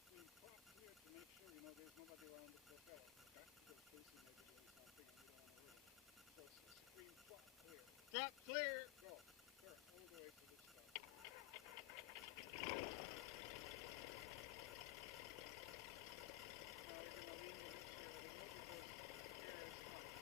screen clock here to make sure, you know, there's nobody around the propeller. Okay? Because Casey may be doing something and we don't want to hurt him. So screen clock clear. Drop clear. Go. Clear. All the way to the start. Now we're going to lean the mixture a little because air is hot.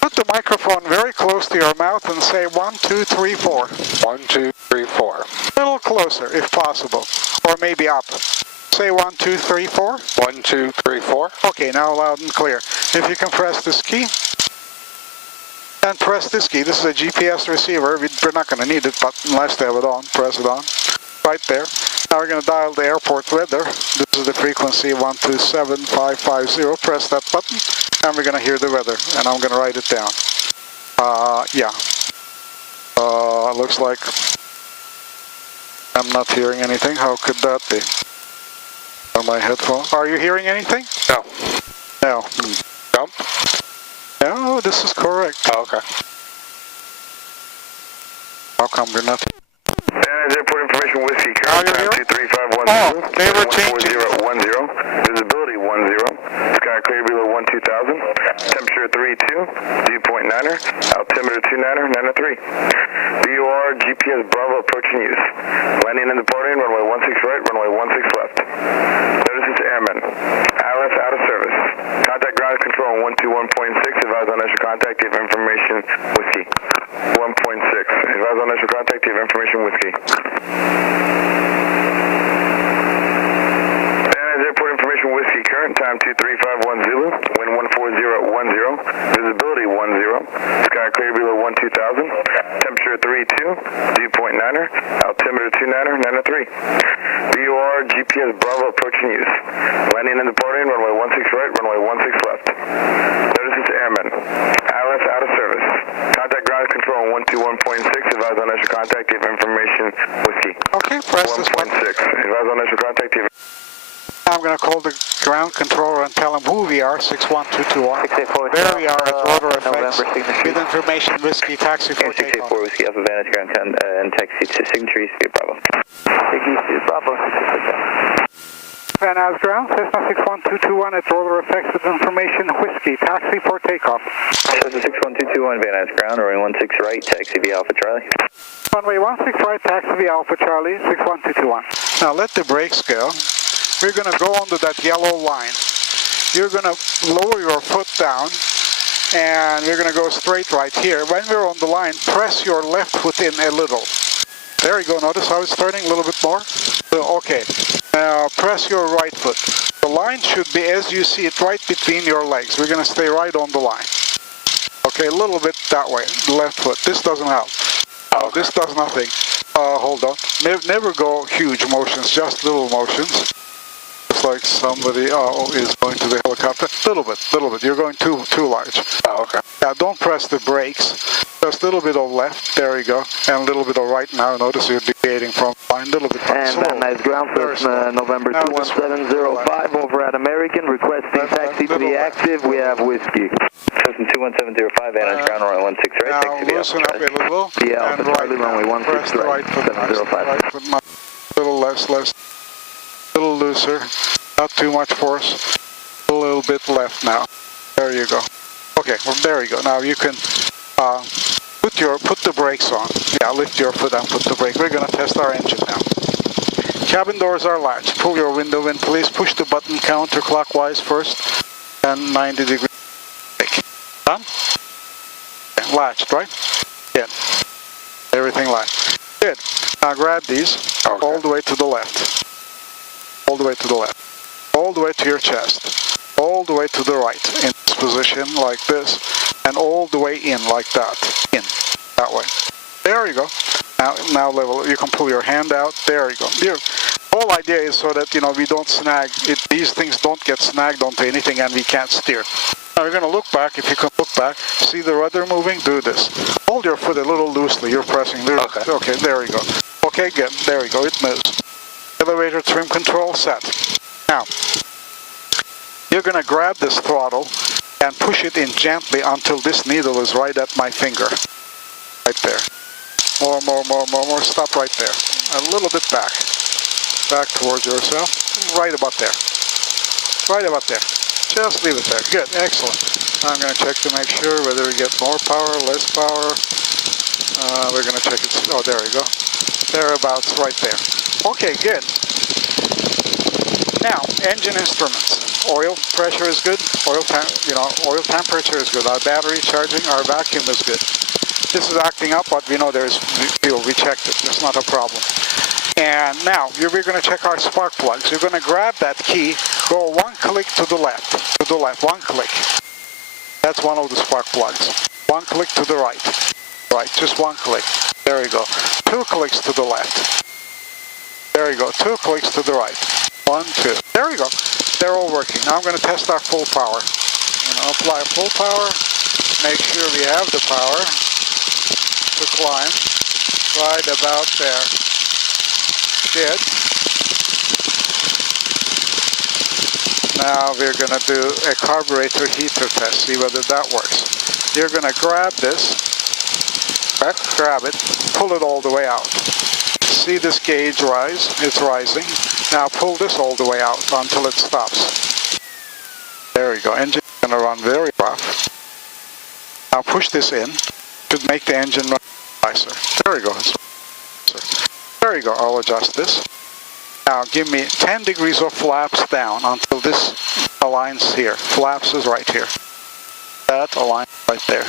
Put the microphone very close to your mouth and say 1, 2, 3, 4. 1, 2, 3, 4. A little closer if possible, or maybe up. Say 1, 2, 3, 4. 1, 2, 3, 4. Okay, now loud and clear. If you can press this key, and press this key. This is a GPS receiver. We're not going to need it, but unless they have it on, press it on. Right there. Now we're going to dial the airport weather. This is the frequency 127550. Press that button, and we're going to hear the weather. And I'm going to write it down. Yeah. Looks like I'm not hearing anything. How could that be? On my headphone. Are you hearing anything? No. No. Jump? No, this is correct. Oh, okay. How come we're not? Airport information whiskey, current time 23510. Oh, they were changing. 10. Visibility 10. Sky clear below 12000. Temperature 32. Dew point 9er. Altimeter 29er, 903. BOR GPS Bravo approaching use. Landing and departing, runway 16 right, runway 16 left. Notices airmen. ILS out of service. Contact ground control on 121.6. Advise on extra contact if information whiskey. 1.6. Advise on extra contact if information whiskey. Airport information whiskey, current time 23510 Zulu, wind 14010, visibility 10, sky clear below 12000, temperature 32, dew point 9er, altimeter 29er, 903. BOR GPS Bravo approaching use. Landing and departing, runway 16 right, runway 16 left. Notices airmen. ILS out of service. Contact ground control on 121.6. Advise on extra contact if information whiskey. Okay, press this one. 1.6. Advise on extra contact if. I'm going to call the ground controller and tell them who we are, 61221. 684. There we are at ROTOR F with information whiskey taxi for takeoff. 684 whiskey Alpha Vantage ground and taxi to Signature East Bravo. Bravo. Van Nuys ground, Cessna 61221 at ROTOR F with information whiskey taxi for takeoff. Cessna 61221 Van Nuys ground, runway 16 right, taxi via Alpha Charlie. Runway 16 right, taxi via Alpha Charlie, 61221. Now let the brakes go. We're going to go onto that yellow line. You're going to lower your foot down, and we're going to go straight right here. When we're on the line, press your left foot in a little. There you go. Notice how it's turning a little bit more? Okay. Now press your right foot. The line should be as you see it, right between your legs. We're going to stay right on the line. Okay, a little bit that way. The left foot. This doesn't help. Oh, this does nothing. Hold on. Never go huge motions, just little motions. It's like somebody is going to the helicopter. Little bit. You're going too large. Oh, okay. Now don't press the brakes. Just a little bit of left. There you go. And a little bit of right now. Notice you're deviating from line a little bit. And Van Nuys ground for November 21705 over at American. Requesting taxi to be active. We have whiskey. Cessna 21705 Van Nuys ground runway 16 right. Taxi now loosen up a little. Yeah, Alpha Charlie runway 16 right. 705. Right foot, a little less. A little looser, not too much force, a little little bit left now. There you go. Okay, well, there you go. Now you can put the brakes on. Yeah, lift your foot and put the brake. We're going to test our engine now. Cabin doors are latched. Pull your window in, please. Push the button counterclockwise first, and 90 degrees. Done? Okay, latched, right? Good. Everything latched. Good. Now grab these all the way to the left. All the way to the left. All the way to your chest. All the way to the right. In this position like this. And all the way in like that. In. That way. There you go. Now level. You can pull your hand out. There you go. The whole idea is so that, we don't snag. These things don't get snagged onto anything and we can't steer. Now you're going to look back. If you can look back, see the rudder moving? Do this. Hold your foot a little loosely. You're pressing. Okay, there you go. Okay, good. There you go. It moves. Elevator trim control set. Now, you're going to grab this throttle and push it in gently until this needle is right at my finger. Right there. More. Stop right there. A little bit back. Back towards yourself. Right about there. Right about there. Just leave it there. Good. Excellent. I'm going to check to make sure whether we get more power, less power. We're going to check it. Oh, there we go. Thereabouts right there. Okay, good. Now, engine instruments. Oil pressure is good. Oil temperature is good. Our battery charging, our vacuum is good. This is acting up, but we know there's fuel. We checked it. It's not a problem. And now, we're going to check our spark plugs. You're going to grab that key, go one click to the left. One click. That's one of the spark plugs. One click to the right. Right, just one click. There you go. Two clicks to the left. There you go. Two clicks to the right. 1, 2. There you go. They're all working. Now I'm going to test our full power. I'm going to apply full power. Make sure we have the power to climb. Right about there. Good. Now we're going to do a carburetor heater test. See whether that works. You're going to grab this. Grab it. Pull it all the way out. See this gauge rise? It's rising. Now pull this all the way out until it stops. There you go. Engine is going to run very rough. Now push this in. Should make the engine run nicer. There you go. There you go. I'll adjust this. Now give me 10 degrees of flaps down until this aligns here. Flaps is right here. That aligns right there.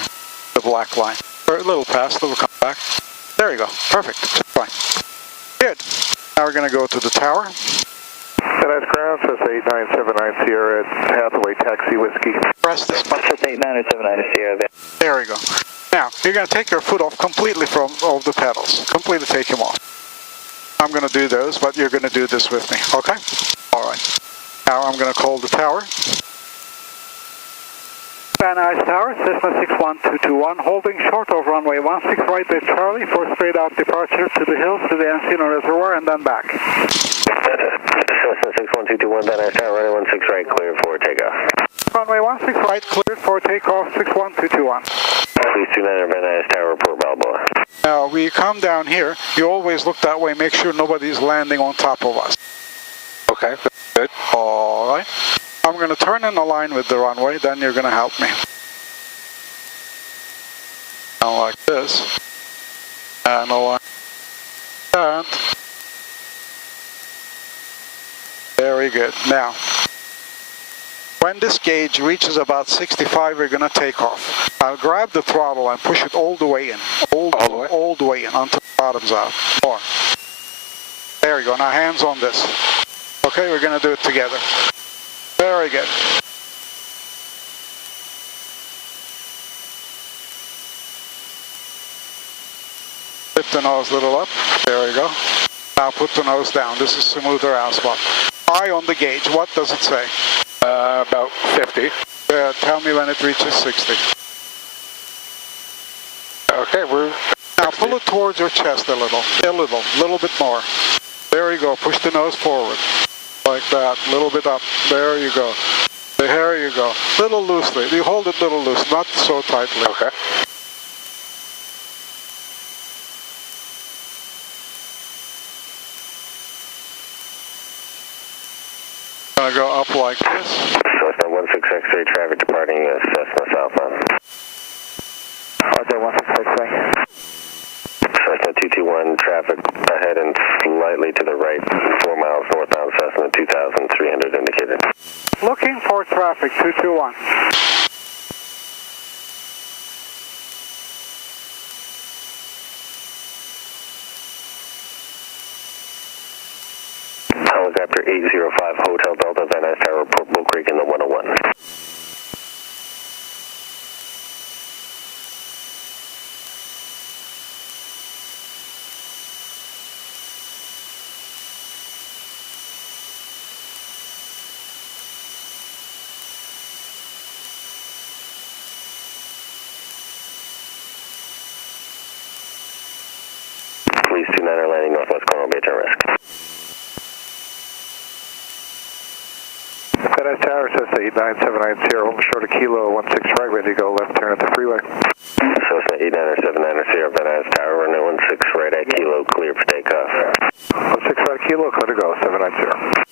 The black line. A little past, it'll come back. There you go. Perfect. Just fine. Good. Now we're going to go to the tower. That's ground, Seth 8979 Sierra at Hathaway Taxi Whiskey. Press this button. Seth 8979 Sierra. There we go. Now, you're going to take your foot off completely from all the pedals. Completely take them off. I'm going to do those, but you're going to do this with me. Okay? All right. Now I'm going to call the tower. Van Nuys Tower, Cessna 61221, holding short of runway 16 right there, Charlie, for straight out departure to the hills, to the Encino Reservoir, and then back. Cessna 61221, Van Nuys Tower, runway 16 right, cleared for takeoff. Runway 16 right, cleared for takeoff, 61221. Please do not Van Nuys Tower, report Balboa. Now, we come down here, you always look that way, make sure nobody's landing on top of us. Okay, good. All right. I'm going to turn in a line with the runway, then you're going to help me. Now like this. And a line like that. Very good. Now, when this gauge reaches about 65, we're going to take off. I'll grab the throttle and push it all the way in. All the way in until it bottoms out. More. There you go. Now hands on this. Okay, we're going to do it together. Very good. Lift the nose a little up. There we go. Now put the nose down. This is smoother asphalt. Eye on the gauge. What does it say? About 50. Tell me when it reaches 60. Okay, we're... Now pull it towards your chest a little bit more. There you go. Push the nose forward. Like that, a little bit up. There you go. There you go. Little loosely. You hold it little loose, not so tightly. Okay. Gonna go up like this. Cessna 16 X-ray traffic departing Cessna southbound. Roger, 16 X-ray. Cessna 221 traffic ahead and slightly to the right, 4 miles northbound Cessna 2300 indicated. Looking for traffic, 221. Helicopter 805 Hotel Delta Van Nuys Tower, Port Bull Creek in the 101. Please 29er landing northwest corner will be at your risk. Van Nuys Tower, Cessna 89790, hold short of Kilo 16 right, ready to go left turn at the freeway. Cessna 89790, Sierra Van Nuys Tower, runway 16 right at Kilo, clear for takeoff. 16 right Kilo, clear to go, 790.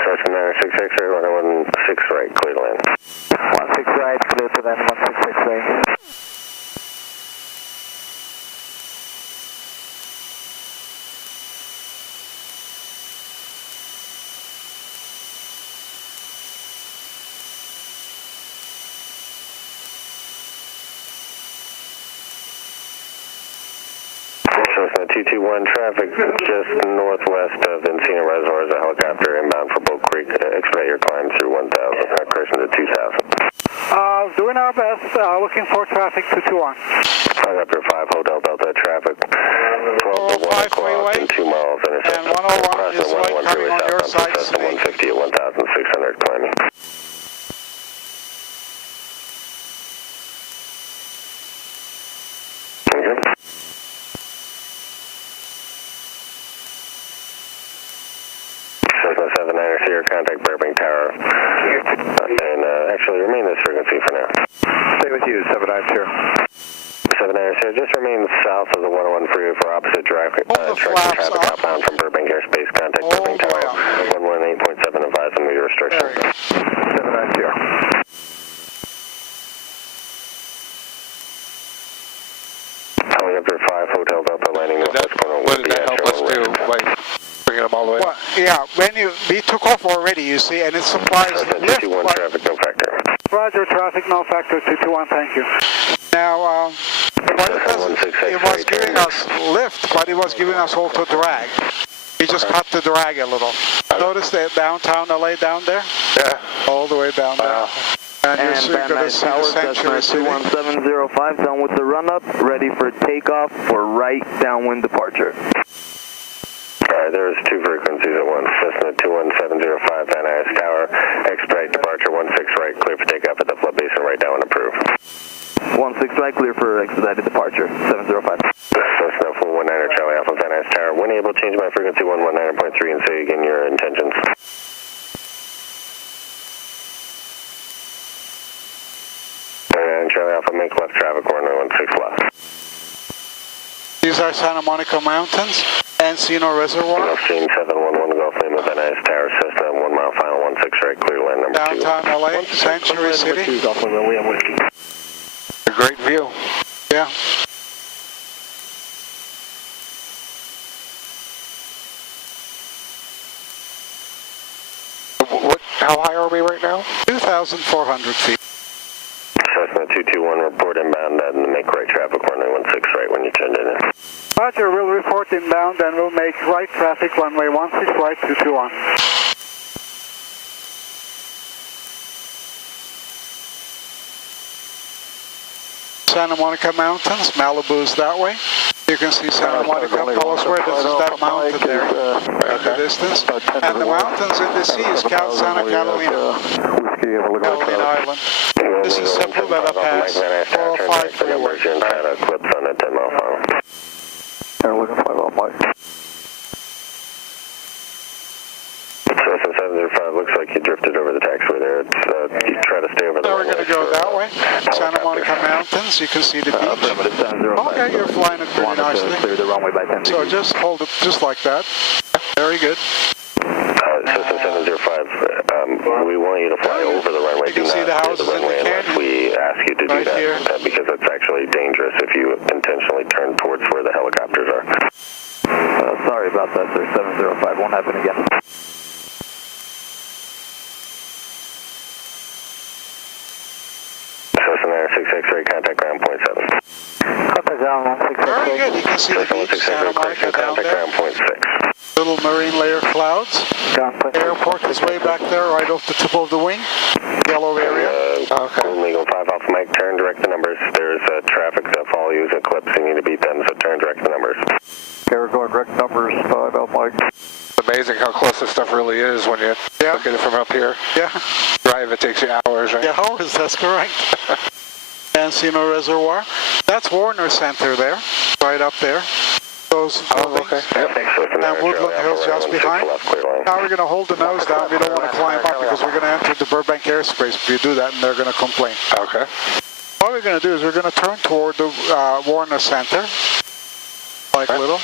Cessna 96 X-ray, runway 16 right, clear to land. 16 right, clear to land, 16 X-ray. Cessna 221 traffic just northwest of Encino Reservoir is a helicopter inbound for Bull Creek. Expedite your climb through 1000, correction to 2000. Doing our best, looking for traffic, 221. Helicopter 5 Hotel Delta traffic, 12 to 1 o'clock and 2 miles intercept. And 101 is right coming on your side. Cessna 150 at 1600 climbing. Cessna 79er Sierra, contact Burbank Tower, and actually remain this frequency for now. Stay with you, 790. 79er Sierra, just remain south of the 101 freeway for opposite traffic outbound from Burbank Airspace, contact Burbank Tower, 118.7, advise on media restrictions. 790. Helicopter 5 Hotel Delta landing northwest corner. What did that help us do? Like bringing them all the way? Well, yeah, when we took off already, you see, and it supplies lift. 221 traffic, no factor. Roger, traffic, no factor, 221, thank you. Now, it was giving us lift, but it was giving us also drag. We just cut the drag a little. Notice the downtown LA down there? Yeah. All the way down there. And you're Van going to Nuys see Tower, the Sanctuary City. 21705, done with the run-up, ready for takeoff for right downwind departure. Alright, there's 2 frequencies at once. Cessna 21705 Van Nuys Tower, expedite departure 16 right, clear for takeoff at the flood basin, right down and approved. 16 right, clear for expedited departure, 705. Cessna 419er Charlie Alpha Van Nuys Tower, when able, change my frequency 119.3 and say again your intentions. And Charlie Alpha, make left traffic, runway 16 left. These are Santa Monica Mountains, Encino Reservoir. Gulfstream 711 Gulf Lima Van Nuys Tower, Cessna 1 mile final 16 right, clear land number 2. Downtown LA, Sanctuary City. Gulf Lima, we have whiskey. A great view. Yeah. How high are we right now? 2,400 feet. Cessna 221, report inbound and make right traffic, runway 16 right when you turn it in. Roger, we'll report inbound and we'll make right traffic, runway 16 right, 221. Santa Monica Mountains, Malibu's that way. You can see Santa Monica Palosware. This is that mountain there in the distance. And the mountains in the sea is Santa Catalina. Catalina Island. This is Sepulveda Pass, 405 freeway. Clips on a 10 mile final. They're looking 5 off Mike. Cessna 705, looks like you drifted over the taxiway there. You try to stay over the Now we're going to go that way. Santa Monica Mountains, you can see the beach. Okay, you're flying it pretty nicely. Clear the runway by 10 So just hold it just like that. Very good. Cessna 705, we want you to fly over the runway. You can see the houses in the unless canyon. we ask you to do Right that, here. because it's actually dangerous if you intentionally turn towards where the helicopters are. Sorry about that, sir. 705 won't happen again. Cessna 6 X-ray, contact ground point 7. Contact ground 16. Very good. You can see the beach, Santa Monica down Contact there. ground point 6. Little marine layer clouds. Airport is way back there, right off the tip of the wing. Yellow area. Golden Eagle 5 Alpha Mike, turn, direct the numbers. There's traffic that follow you, Eclipse, you need to beat them, so turn, direct the numbers. Airborne direct numbers 5 off Mike. It's amazing how close this stuff really is when you look at it from up here. Yeah. Drive, it takes you hours, right? Yeah, hours, that's correct. Encino Reservoir. That's Warner Center there, right up there. Those buildings. Okay. Yep. And Woodland Hills just behind. Now we're going to hold the nose down. We don't want to climb up because we're going to enter the Burbank airspace. If you do that, and they're going to complain. Okay. What we're going to do is we're going to turn toward the Warner Center, like a little.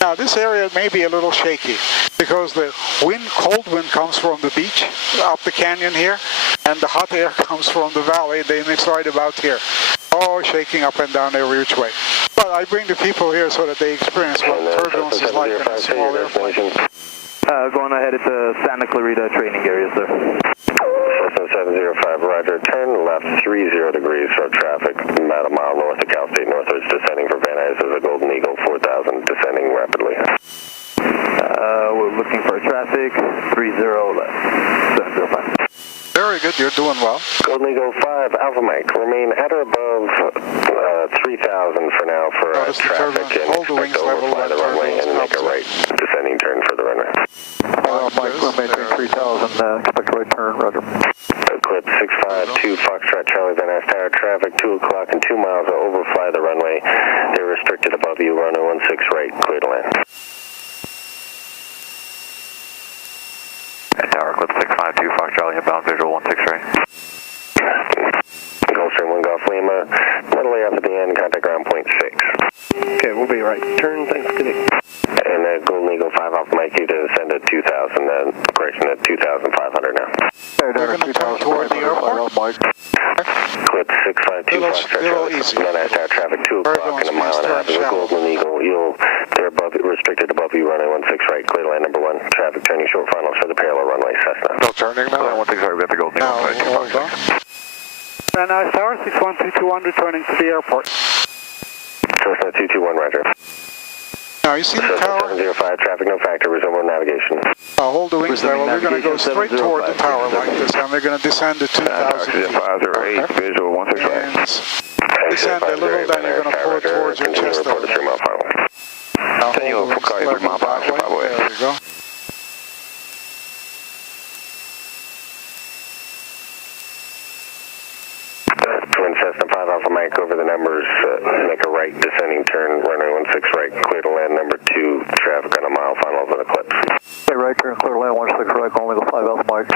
Now this area may be a little shaky because the wind, cold wind comes from the beach up the canyon here, and the hot air comes from the valley. They mix right about here. Oh, shaking up and down every which way. But I bring the people here so that they experience what turbulence is like in a small airplane. Going ahead at the Santa Clarita training area, sir. Cessna 705, roger, turn left 30 degrees for traffic, about a mile north of Cal State Northwest, descending for Van Nuys as a Golden Eagle 4000, descending rapidly. We're looking for traffic, 30 left, 705. Very good, you're doing well. Golden Eagle 5 Alpha Mike, remain at or above 3000 for now for traffic, and hold the wings level, overfly the runway and make a right descending turn for the runway. Mike, we're maintaining 3000, expect right turn, roger. Eclipse 652 Foxtrot Charlie Van Nuys Tower, traffic 2 o'clock and 2 miles to overfly the runway. They're restricted above you, runway 16 right, clear to land. Tower Eclipse 652 Fox Charlie, inbound visual 16 right. Gulfstream 1 Golf Lima, little way up at the end, contact ground point 6. Okay, we'll be right. Turn, thanks, good day. And Golden Eagle 5 Alpha Mike, you to descend at 2000, correction at 2,500 now. We're going to turn toward the airport. Eclipse 652 Foxtrot Charlie, Van Nuys Tower, traffic 2 o'clock and a mile and a half as a Golden Eagle. They're above, restricted above you, runway 16 right, clear to land number 1, traffic turning short finals for the parallel runway, Cessna. No turning now? 16 right, we have to go. Now, hold on. Van Nuys Tower, 61221, returning to the airport. Cessna 221, roger. Now, you see the tower? 705, traffic no factor, resume navigation. Hold the wings level. We're going to go straight toward the tower like this, and we're going to descend to 2,000 feet. 508, visual 16 right. And descend a little, then you're going to pull it towards your chest over there. Now, hold the wings level that way. There we go. Twin Cessna 5 Alpha Mike, over the numbers, make a right descending turn, runway 16 right, clear to land number 2, traffic on a mile final over the Eclipse. Hey, right turn, clear to land 16 right, only the 5 Alpha Mike.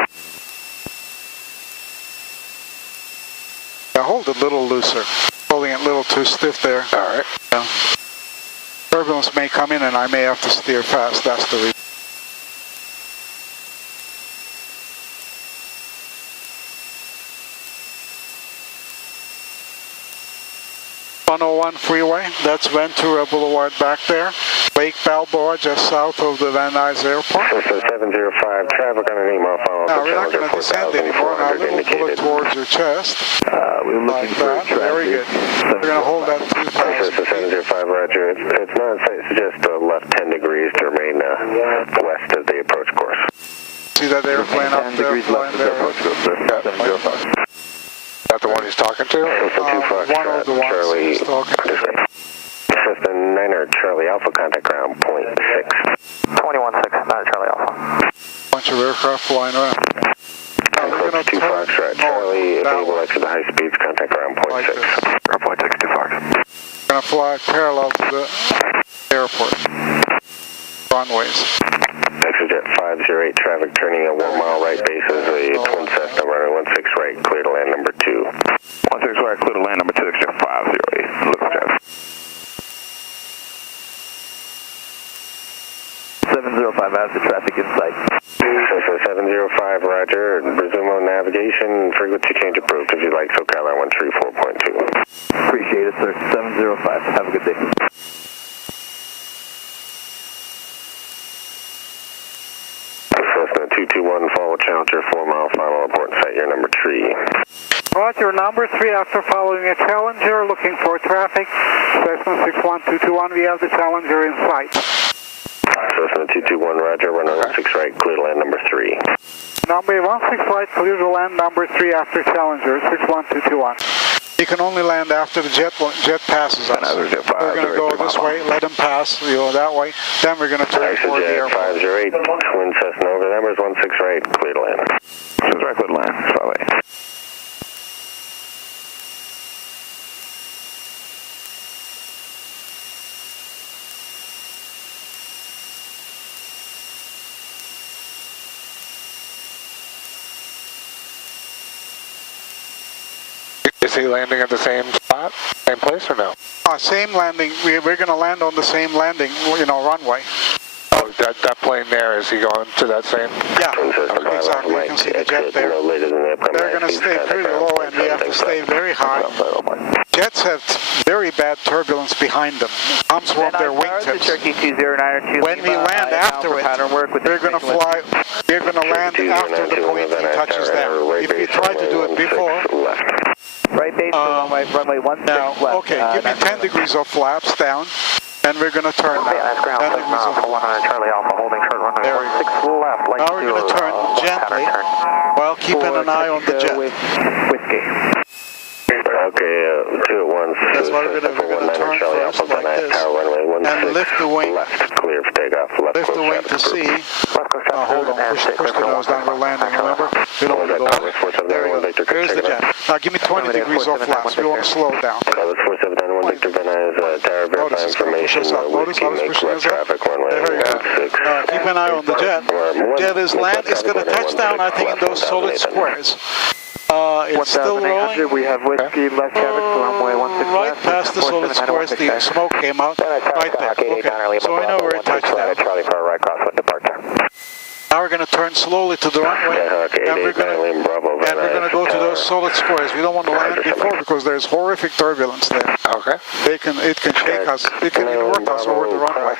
Yeah, hold it a little looser. Holding it a little too stiff there. All right. Yeah. Turbulence may come in and I may have to steer fast, that's the reason. 101 freeway, that's Ventura Boulevard back there. Lake Balboa just south of the Van Nuys Airport. Cessna 705, traffic on an email final. Now we're not going to descend anymore. Now a little pull it towards your chest. We're looking Like for that. Very good. We're going to hold that 2,000 Cessna 705, roger. It's not, it's just left 10 degrees to remain west of the approach course. See that airplane up there flying there? Is that the one he's talking to? Cessna 2 Foxtrot, one of the ones Charlie, he's talking to. Cessna 9er Charlie Alpha, contact ground, 0.6. 21-6, 9 Charlie Alpha. Bunch of aircraft flying around. Now we're going to 2 Fox, right, Charlie, enable exit to high speeds, contact ground, 0.6. Like this. Ground, 0.6, 2 Fox. We're going to fly parallel to the airport. Runways. ExoJet 508, traffic turning at 1 mile right, base is a twin Cessna, runway 16 right, clear to land number 2. 16 right, clear to land number 2, ExoJet 508. Look at that. 705 has the traffic in sight. Cessna 705, roger. Resume on navigation, frequency change approved. If you'd like, SoCal 134.2. Appreciate it, sir. 705. Have a good day. Cessna 221, follow Challenger, 4 mile final report, site year number 3. Roger, number 3 after following a Challenger, looking for traffic. Cessna 61221, we have the Challenger in sight. Cessna 221, roger, runway 16 right, clear to land number 3. Number 16 right, clear to land number 3 after Challenger, 61221. You can only land after the jet passes us. We're going to go this way, let him pass, you go that way, then we're going to turn toward the airport. 508, twin Cessna over, numbers 16 right, clear to land. 16 right, clear to land, Charlie. Is he landing at the same spot, same place, or no? Same landing. We're going to land on the same landing, runway. Oh, that plane there, is he going to that same? Yeah, exactly. You can see the jet there. They're going to stay pretty low, and we have to stay very high. Jets have very bad turbulence behind them. Pumps want their wingtips. When we land after it, we're going to fly. We're going to land after the point he touches down. If we try to do it before. Right base runway 16 now, left. okay, give me 10 degrees of flaps down, and we're going to turn now. 10 degrees of flaps. Charlie Alpha, holding short runway 16 left. Now we're going to turn gently, while keeping an eye on the jet. Whiskey. Okay, 2 at 1. That's what we're going to turn first, like this, and lift the wing. Left, clear for takeoff. Lift the wing to see. Hold on, push the nose down, we're landing, remember? We don't want to go over. There we go. Here's the jet. Now give me 20 degrees off flaps. We want to slow down. Pilot 4791, Victor Van Nuys, tower verify information. Notice I was pushing this up. Traffic runway 16. Keep an eye on the jet. Jet is going to touch down, I think, in those solid squares. It's still rolling. We have whiskey left cabin for runway 16 right past the solid squares. The smoke came out right there. Okay, so we know we're in touchdown. Charlie for a right crosswind departure. Now we're going to turn slowly to the runway, and we're going to go to those solid squares. We don't want to land before because there's horrific turbulence there. Okay. It can shake us. It can work us over the runway.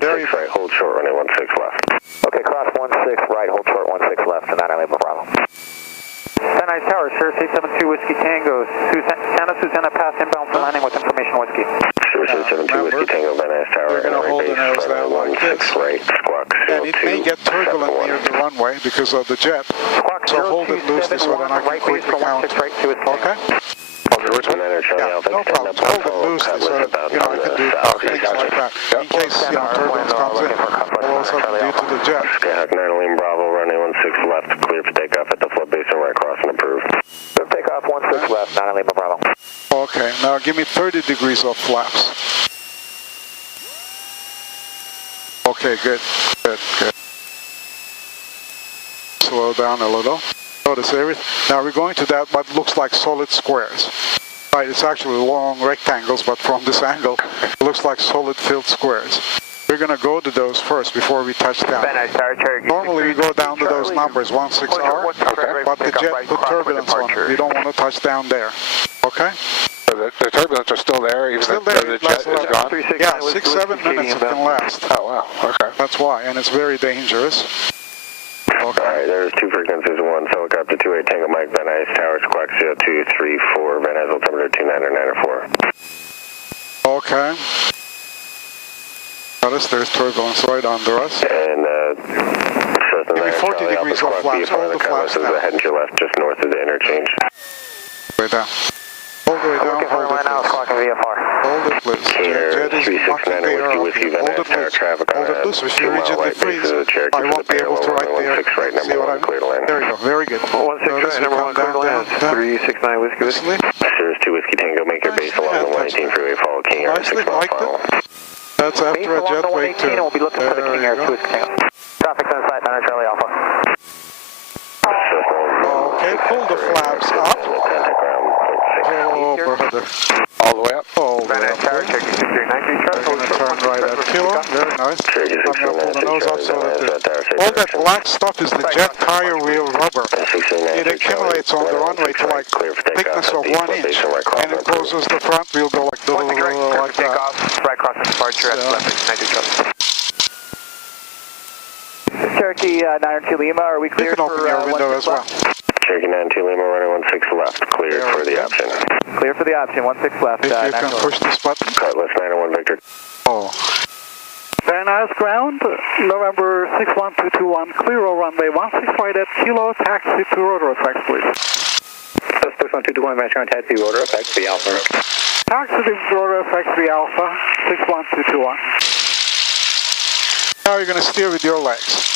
Very right, hold short, runway 16 left. Okay, cross 16 right, hold short 16 left, and 9 Lima Bravo. Van Nuys Tower, Sir, 672 Whiskey Tango, Susanna Pass inbound for landing with information Whiskey. Sure, 672 Whiskey Tango, Van Nuys Tower. We're going to hold the nose down like this. Right, squawk 02. And it may get turbulent near the runway because of the jet. So hold it loosely so that I can quickly count. Okay? Yeah, no problem. Hold it loosely so that, I can do things like that. In case, turbulence comes in. We'll also due to the jet. Skyhawk 9 Lima Bravo, runway 16 left, clear for takeoff at the flood base and right crossing approved. Takeoff 16 left, 9 Lima Bravo. Okay, now give me 30 degrees of flaps. Okay, good. Slow down a little. Notice everything. Now we're going to that what looks like solid squares. Right, it's actually long rectangles, but from this angle, it looks like solid filled squares. We're going to go to those first before we touch down. Normally we go down to those numbers, 16R, but the jet put turbulence on it. We don't want to touch down there. Okay? So the turbulence are still there, even though the jet is gone? Yeah, 6-7 minutes it can last. Oh, wow. Okay. That's why, and it's very dangerous. Okay. All right, there's 2 frequencies, 1 helicopter 28 Tango Mike, Van Nuys Tower, squawk 0234, Van Nuys altimeter 29994. Okay. Notice there's turbulence right under us. And give me 40 degrees off flaps, hold the flaps down. Head to your left, just north of the interchange. Way down. Hold the way down, hold it loose. Hold hold it loose. Jet is mucking the air up here. Hold it loose. Hold it loose. If you rigidly freeze, I won't be able to write the air. See what I mean? There you go. Very good. 16 right, number 1, clear to land. 369 Whiskey Whiskey. Cirrus 2 Whiskey Tango, make your base along the 118 freeway, follow King Air 6 mile final. That's after a jet wake too. We'll be looking for the King Air 2 Whiskey Tango. Traffic on site, 9 Charlie Alpha. Okay, pull the flaps up. Oh, brother. All the way up. All the way up. We're going to turn right at kilo. Very nice. I'm going to pull the nose up so that all that black stuff is the jet tire wheel rubber. It accumulates on the runway to like thickness of 1 inch, and it closes the front wheel go like that. Right crossing departure at 11, Cherokee 902 Lima, are we cleared for... You can open your window as well. Cherokee 92 Lima, running 16 left, cleared for the option. Clear for the option, 16 left. If you can push this button. Cutlass 901 Victor. Oh. Very nice ground, November 61221, clear over runway 16 right at kilo, taxi to rotor effects, please. 61221, Advance ground, taxi, rotor effects, the Alpha. Taxi to rotor effects, the Alpha, 61221. Now you're going to steer with your legs.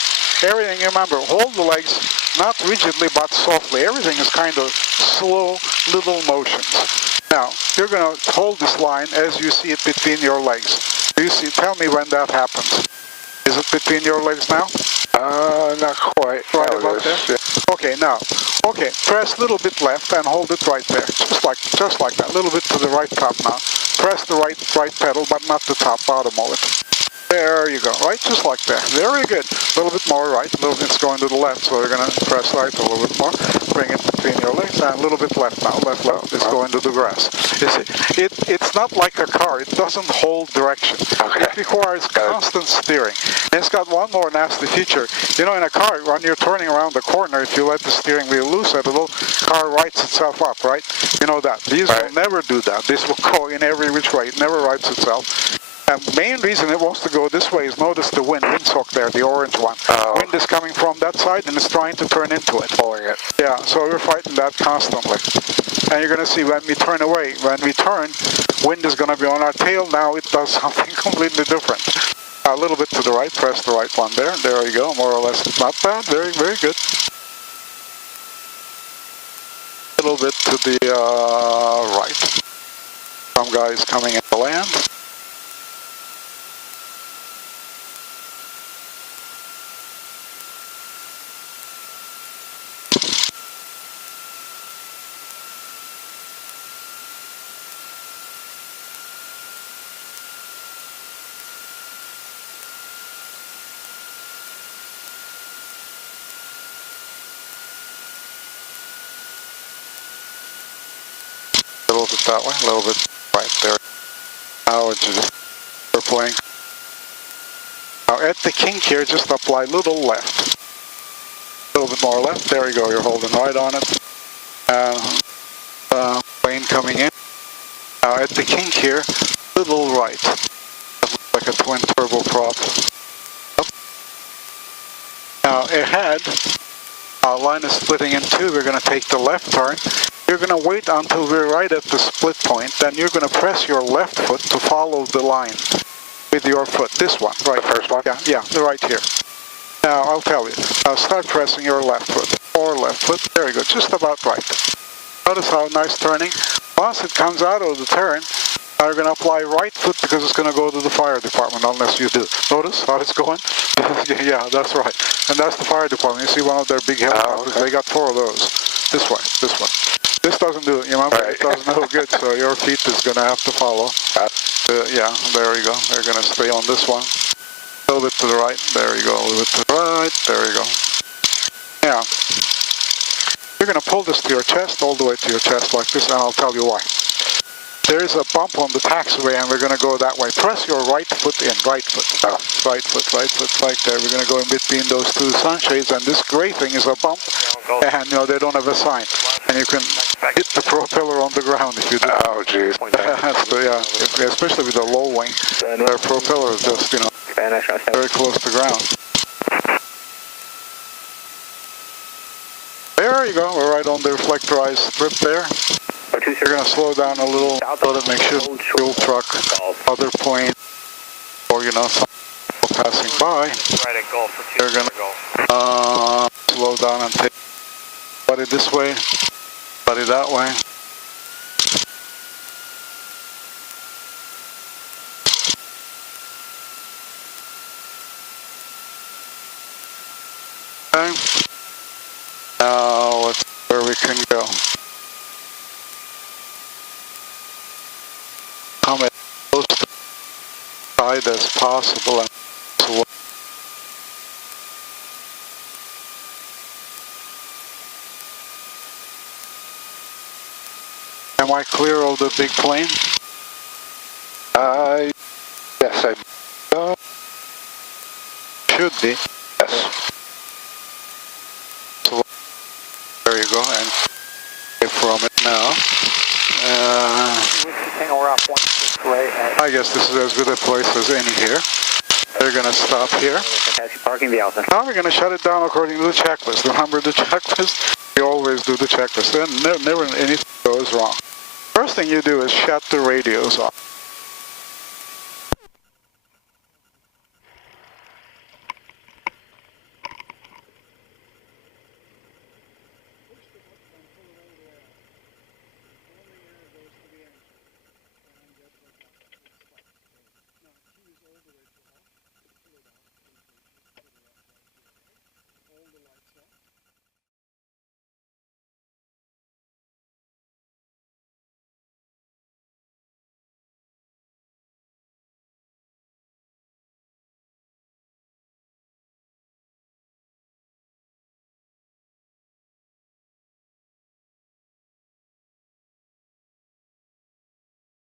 Everything, remember, hold the legs, not rigidly but softly. Everything is kind of slow, little motions. Now, you're going to hold this line as you see it between your legs. Do you see? Tell me when that happens. Is it between your legs now? Not quite. Right about there? Yeah. Okay, now. Okay, press a little bit left and hold it right there. Just like that. A little bit to the right top now. Press the right pedal, but not the top, bottom of it. There you go, right? Just like that. Very good. A little bit more right, a little bit's going to the left, so you're going to press right a little bit more. Bring it between your legs, and a little bit left now. Left. It's going to the grass. You see, it's not like a car. It doesn't hold direction. Okay. It requires constant steering. And it's got one more nasty feature. You know, in a car, when you're turning around the corner, if you let the steering wheel loose, the little car rights itself up, right? You know that. These will never do that. This will go in every which way. It never rights itself. And the main reason it wants to go this way is notice the windsock there, the orange one. Wind is coming from that side and it's trying to turn into it. Pulling it. Yeah, so we're fighting that constantly. And you're going to see when we turn away, when we turn, wind is going to be on our tail. Now it does something completely different. A little bit to the right, press the right one there. There you go, more or less. Not bad, very, very good. A little bit to the right. Some guy is coming in to land. A little bit that way, a little bit right there. Now it's just airplane. Now at the kink here, just apply a little left. A little bit more left. There you go, you're holding right on it. Plane coming in. Now at the kink here, little right. Like a twin turboprop. Up. Now ahead, our line is splitting in two. We're going to take the left turn. You're going to wait until we're right at the split point, then you're going to press your left foot to follow the line with your foot. This one, right? The first one? Yeah, right here. Now, I'll tell you. Now, start pressing your left foot, or left foot. There you go, just about right. Notice how nice turning. Once it comes out of the turn, now you're going to apply right foot because it's going to go to the fire department, unless you do. Notice how it's going? Yeah, that's right. And that's the fire department. You see one of their big helicopters? They got 4 of those. This way, this one. This doesn't do it, you remember? It doesn't do good, so your feet is going to have to follow. Yeah, there you go. They're going to stay on this one. A little bit to the right. There you go. A little bit to the right. There you go. Now, you're going to pull this to your chest, all the way to your chest like this, and I'll tell you why. There is a bump on the taxiway, and we're going to go that way. Press your right foot in, right foot. Right foot, right there. We're going to go in between those two sunshades, and this gray thing is a bump, and you know, they don't have a sign. And you can hit the propeller on the ground if you do. Oh, jeez. Yeah, especially with a low wing, their propeller is just, you know, very close to ground. There you go, we're right on the reflectorized strip there. You're going to slow down a little so that make sure fuel truck, other plane, or some people passing by. You're going to slow down and take body this way, body that way. Okay. Now let's see where we can go. Come as close to the side as possible and slow. Am I clear of the big plane? Yes, I should be. Yes. So there you go, and away from it now. I guess this is as good a place as any here. They're going to stop here. Now we're going to shut it down according to the checklist. Remember the checklist? We always do the checklist. Then never anything goes wrong. First thing you do is shut the radios off.